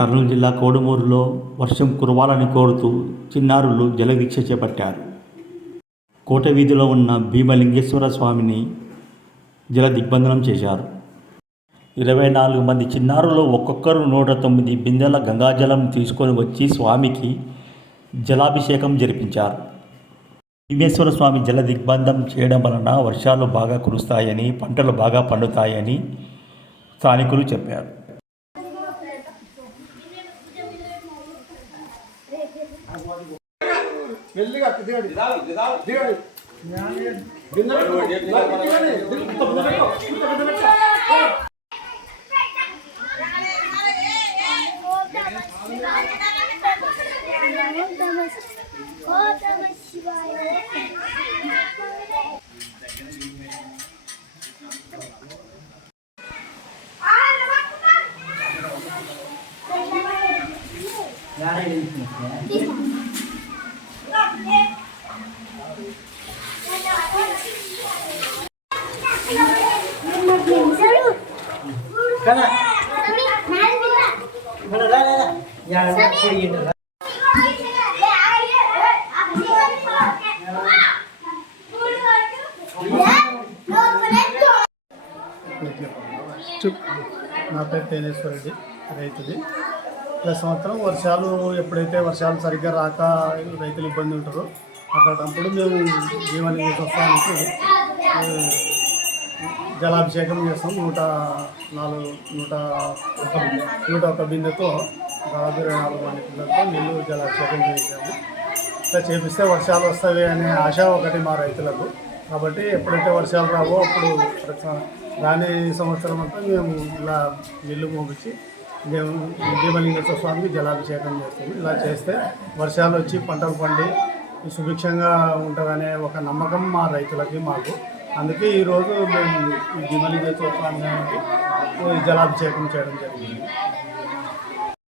కర్నూలు జిల్లా కోడుమూరులో వర్షం కురవాలని కోరుతూ చిన్నారులు జలదీక్ష చేపట్టారు. కోట వీధిలో ఉన్న భీమలింగేశ్వర స్వామిని జల దిగ్బంధనం చేశారు. 24 మంది చిన్నారులు ఒక్కొక్కరు 109 బిందెల గంగాజలం తీసుకొని వచ్చి స్వామికి జలాభిషేకం జరిపించారు. భీమేశ్వర స్వామి జల దిగ్బంధం చేయడం వలన వర్షాలు బాగా కురుస్తాయని, పంటలు బాగా పండుతాయని స్థానికులు చెప్పారు. నా పేరు తేనేశ్వర రెడ్డి, రైతుది. గత సంవత్సరం ఎప్పుడైతే వర్షాలు సరిగ్గా రాక రైతులు ఇబ్బంది ఉంటారో అట్లాంటప్పుడు మేము భీమలింగేశ్వర స్వామికి జలాభిషేకం చేస్తాం. 101 బిందెతో దాదాపు 24 మంది పిల్లలతో నీళ్ళు జలాభిషేకం చేసాము. ఇట్లా చేపిస్తే వర్షాలు వస్తాయి అనే ఆశ ఒకటి మా రైతులకు. కాబట్టి ఎప్పుడైతే వర్షాలు రావో అప్పుడు రాని సంవత్సరం అంతా మేము ఇలా నీళ్ళు మోగించి భీమలింగేశ్వర స్వామికి జలాభిషేకం చేస్తాము. ఇలా చేస్తే వర్షాలు వచ్చి పంటలు పండి సుభిక్షంగా ఉంటుందనే ఒక నమ్మకం మా రైతులకి, మాకు. అందుకే ఈరోజు మేము ఈ భీమలింగేశ్వర స్వామికి జలాభిషేకం చేయడం జరిగింది.